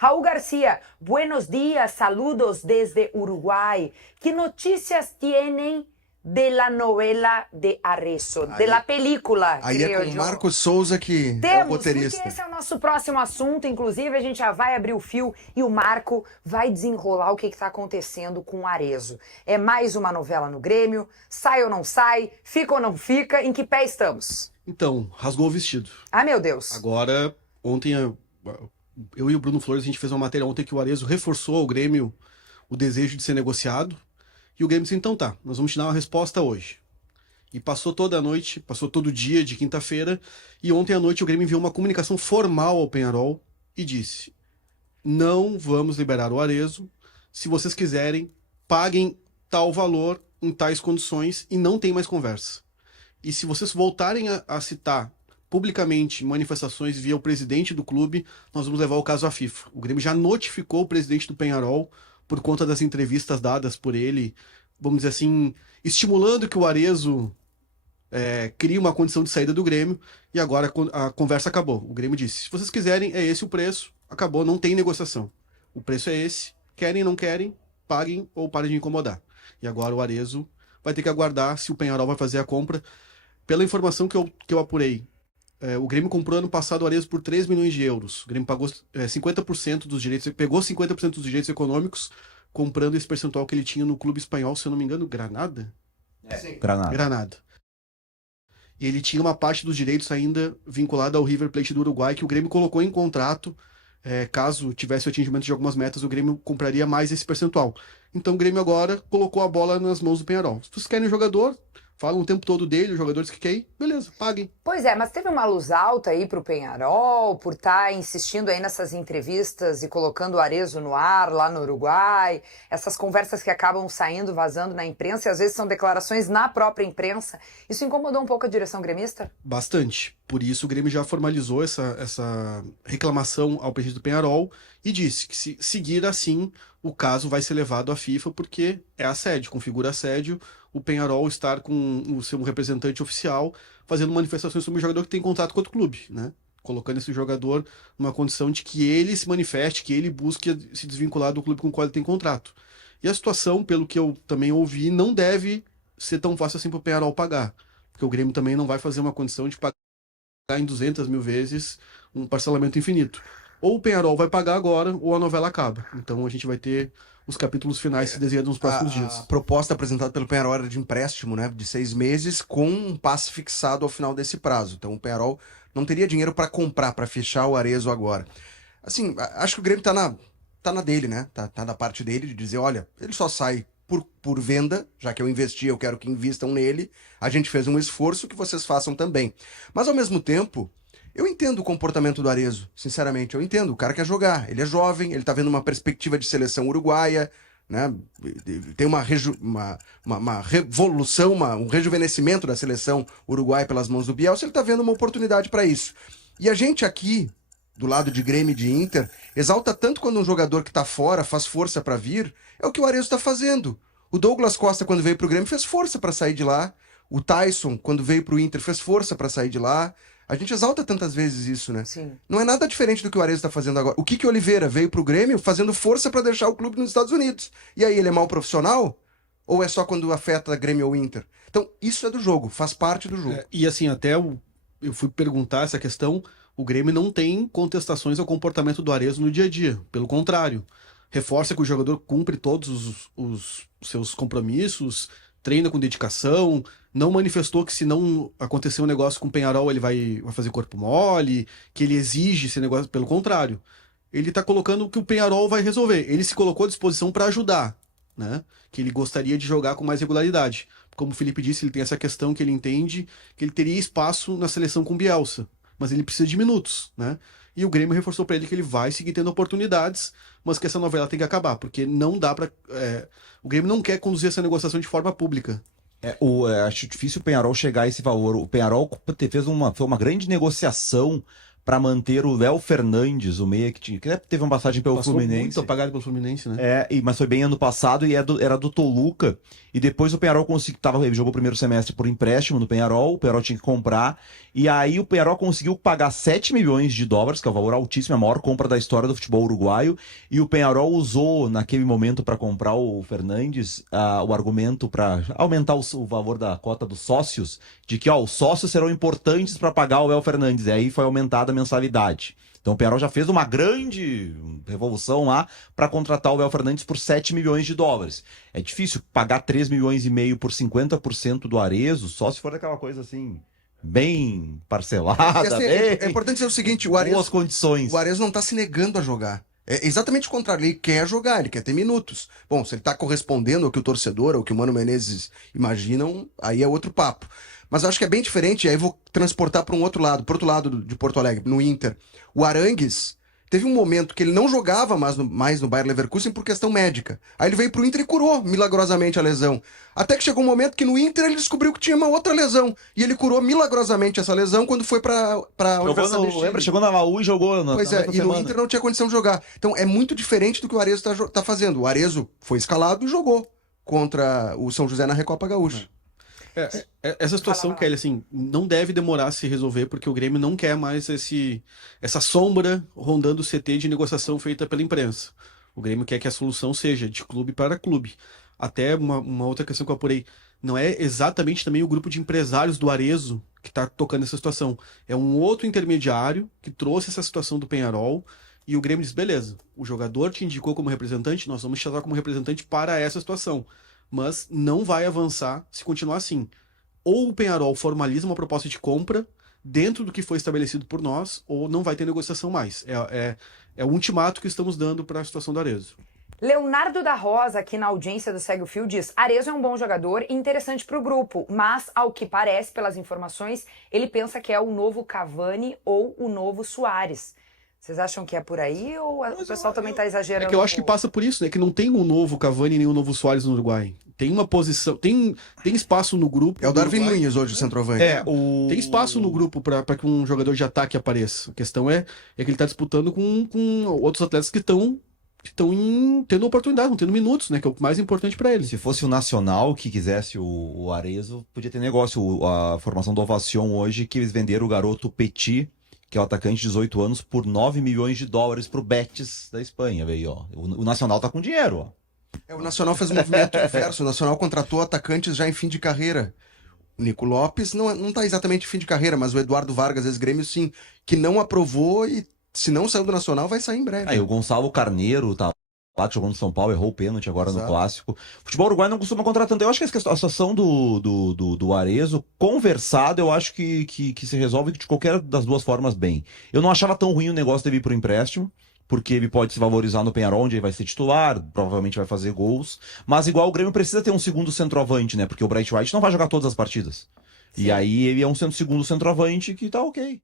Raul García, buenos días, saludos desde Uruguay. ¿Qué noticias tienen de la novela de Arezzo, de la película, Aí é com o Marcos Souza, que é o Temos, roteirista. porque esse é o nosso próximo assunto. Inclusive, a gente já vai abrir o fio e o Marco vai desenrolar o que está acontecendo com o Arezzo. É mais uma novela no Grêmio? Sai ou não sai? Fica ou não fica? Em que pé estamos? Então, rasgou o vestido. Ah, meu Deus. Agora, ontem, eu e o Bruno Flores, a gente fez uma matéria ontem que o Arezzo reforçou ao Grêmio o desejo de ser negociado. E o Grêmio disse, então tá, nós vamos te dar uma resposta hoje. E passou toda a noite, passou todo o dia de quinta-feira, e ontem à noite o Grêmio enviou uma comunicação formal ao Peñarol e disse, não vamos liberar o Arezzo, se vocês quiserem, paguem tal valor em tais condições e não tem mais conversa. E se vocês voltarem a citar publicamente manifestações via o presidente do clube, nós vamos levar o caso à FIFA. O Grêmio já notificou o presidente do Peñarol por conta das entrevistas dadas por ele, vamos dizer assim, estimulando que o Arezzo crie uma condição de saída do Grêmio, e agora a conversa acabou. O Grêmio disse, se vocês quiserem, é esse o preço, acabou, não tem negociação. O preço é esse, querem, não querem, paguem ou parem de incomodar. E agora o Arezzo vai ter que aguardar se o Peñarol vai fazer a compra. Pela informação que eu apurei, o Grêmio comprou ano passado o Arezzo por 3 milhões de euros. O Grêmio pagou 50% dos direitos, pegou 50% dos direitos econômicos, comprando esse percentual que ele tinha no clube espanhol, se eu não me engano, Granada? Granada. E ele tinha uma parte dos direitos ainda vinculada ao River Plate do Uruguai, que o Grêmio colocou em contrato, caso tivesse o atingimento de algumas metas, o Grêmio compraria mais esse percentual. Então o Grêmio agora colocou a bola nas mãos do Peñarol. Se vocês querem o jogador, falam o tempo todo dele, os jogadores que querem, beleza, paguem. Pois é, mas teve uma luz alta aí pro Peñarol por estar insistindo aí nessas entrevistas e colocando o Arezzo no ar lá no Uruguai, essas conversas que acabam saindo, vazando na imprensa, e às vezes são declarações na própria imprensa. Isso incomodou um pouco a direção gremista? Bastante. Por isso o Grêmio já formalizou essa reclamação ao presidente do Peñarol e disse que se seguir assim, o caso vai ser levado à FIFA porque é assédio, configura assédio o Peñarol estar com o seu representante oficial fazendo manifestações sobre um jogador que tem contato com outro clube, né? Colocando esse jogador numa condição de que ele se manifeste, que ele busque se desvincular do clube com o qual ele tem contrato. E a situação, pelo que eu também ouvi, não deve ser tão fácil assim para o Peñarol pagar, porque o Grêmio também não vai fazer uma condição de pagar em 200 mil vezes um parcelamento infinito. Ou o Peñarol vai pagar agora, ou a novela acaba. Então a gente vai ter os capítulos finais se desenhando nos próximos dias. A proposta apresentada pelo Peñarol era de empréstimo, né, de 6 meses, com um passe fixado ao final desse prazo. Então o Peñarol não teria dinheiro para comprar, para fechar o Arezzo agora. Assim, acho que o Grêmio tá na dele, né? Tá na parte dele de dizer, olha, ele só sai por venda, já que eu investi, eu quero que invistam nele. A gente fez um esforço, que vocês façam também. Mas ao mesmo tempo, eu entendo o comportamento do Arezzo, sinceramente, eu entendo. O cara quer jogar, ele é jovem, ele tá vendo uma perspectiva de seleção uruguaia, né? Tem uma revolução, um rejuvenescimento da seleção uruguaia pelas mãos do Bielsa, ele tá vendo uma oportunidade para isso. E a gente aqui, do lado de Grêmio e de Inter, exalta tanto quando um jogador que tá fora faz força para vir, é o que o Arezzo tá fazendo. O Douglas Costa, quando veio pro Grêmio, fez força para sair de lá. O Tyson, quando veio pro Inter, fez força para sair de lá. A gente exalta tantas vezes isso, né? Sim. Não é nada diferente do que o Arezzo está fazendo agora. O Kiki Oliveira veio pro Grêmio fazendo força para deixar o clube nos Estados Unidos. E aí, ele é mau profissional? Ou é só quando afeta Grêmio ou Inter? Então, isso é do jogo, faz parte do jogo. E assim, até eu fui perguntar essa questão, o Grêmio não tem contestações ao comportamento do Arezzo no dia a dia. Pelo contrário, reforça que o jogador cumpre todos os seus compromissos, treina com dedicação, não manifestou que se não acontecer um negócio com o Peñarol ele vai fazer corpo mole, que ele exige esse negócio, pelo contrário. Ele está colocando que o Peñarol vai resolver. Ele se colocou à disposição para ajudar, né? Que ele gostaria de jogar com mais regularidade. Como o Felipe disse, ele tem essa questão que ele entende que ele teria espaço na seleção com o Bielsa, mas ele precisa de minutos, né? E o Grêmio reforçou para ele que ele vai seguir tendo oportunidades, mas que essa novela tem que acabar, porque não dá para... o Grêmio não quer conduzir essa negociação de forma pública. Acho difícil o Peñarol chegar a esse valor. O Peñarol fez uma grande negociação para manter o Léo Fernandes, o meia que teve uma passagem pelo Passou Fluminense. muito apagado pelo Fluminense, né? Mas foi bem ano passado e era do Toluca. E depois o Peñarol ele jogou o primeiro semestre por empréstimo no Peñarol, o Peñarol tinha que comprar. E aí o Peñarol conseguiu pagar 7 milhões de dólares, que é um valor altíssimo, a maior compra da história do futebol uruguaio. E o Peñarol usou, naquele momento, para comprar o Fernandes, o argumento para aumentar o valor da cota dos sócios, de que os sócios serão importantes para pagar o Léo Fernandes. E aí foi aumentada a mensalidade. Então o Peñarol já fez uma grande revolução lá para contratar o Léo Fernandes por 7 milhões de dólares. É difícil pagar 3 milhões e meio por 50% do Arezo, só se for aquela coisa assim, bem parcelada, assim, bem... é importante dizer o seguinte, boas condições. O Arezo não está se negando a jogar. É exatamente o contrário, ele quer jogar, ele quer ter minutos. Bom, se ele está correspondendo ao que o torcedor, ao que o Mano Menezes imaginam, aí é outro papo. Mas eu acho que é bem diferente, aí vou transportar para um outro lado, para outro lado de Porto Alegre, no Inter. O Arangues teve um momento que ele não jogava mais no Bayer Leverkusen por questão médica. Aí ele veio pro Inter e curou milagrosamente a lesão. Até que chegou um momento que no Inter ele descobriu que tinha uma outra lesão. E ele curou milagrosamente essa lesão quando foi pra Universidade do Chile. Chegou na Laú e jogou na Pois é, e no Inter não tinha condição de jogar. Então é muito diferente do que o Arezo tá fazendo. O Arezo foi escalado e jogou contra o São José na Recopa Gaúcha. Essa situação, Kelly, assim, não deve demorar a se resolver, porque o Grêmio não quer mais essa sombra rondando o CT de negociação feita pela imprensa. O Grêmio quer que a solução seja de clube para clube. Até uma outra questão que eu apurei, não é exatamente também o grupo de empresários do Arezo que está tocando essa situação. É um outro intermediário que trouxe essa situação do Peñarol, e o Grêmio diz, beleza, o jogador te indicou como representante, nós vamos te tratar como representante para essa situação. Mas não vai avançar se continuar assim. Ou o Peñarol formaliza uma proposta de compra dentro do que foi estabelecido por nós, ou não vai ter negociação mais. É o ultimato que estamos dando para a situação do Arezo. Leonardo da Rosa, aqui na audiência do Segue o Fio, diz: Arezo é um bom jogador e interessante para o grupo, mas, ao que parece, pelas informações, ele pensa que é o novo Cavani ou o novo Suárez. Vocês acham que é por aí ou o pessoal também está exagerando? É que eu acho que passa por isso, né? Que não tem um novo Cavani nem um novo Suárez no Uruguai. Tem uma posição, tem espaço no grupo. É o Darwin Núñez hoje, o centroavante. Tem espaço no grupo para que um jogador de ataque apareça. A questão é que ele está disputando com outros atletas que estão tendo oportunidade, não tendo minutos, né? Que é o mais importante para eles. Se fosse o Nacional que quisesse o Arezo, podia ter negócio. A formação do Ovación hoje, que eles venderam o garoto Petit, que é o atacante de 18 anos, por 9 milhões de dólares pro Betis da Espanha, veio, ó. O Nacional tá com dinheiro, ó. O Nacional fez um movimento inverso. O Nacional contratou atacantes já em fim de carreira. O Nico Lopes não tá exatamente em fim de carreira, mas o Eduardo Vargas, ex-Grêmio, sim, que não aprovou e se não saiu do Nacional, vai sair em breve. Aí o Gonçalo Carneiro tá lá, que jogou no São Paulo, errou o pênalti agora no Clássico. O futebol uruguaio não costuma contratar tanto. Eu acho que a situação do Arezo, conversado, eu acho que se resolve de qualquer das duas formas bem. Eu não achava tão ruim o negócio de vir pro empréstimo, porque ele pode se valorizar no Peñarol, onde ele vai ser titular, provavelmente vai fazer gols. Mas igual o Grêmio precisa ter um segundo centroavante, né? Porque o Bright White não vai jogar todas as partidas. Sim. E aí ele é um segundo centroavante que tá ok.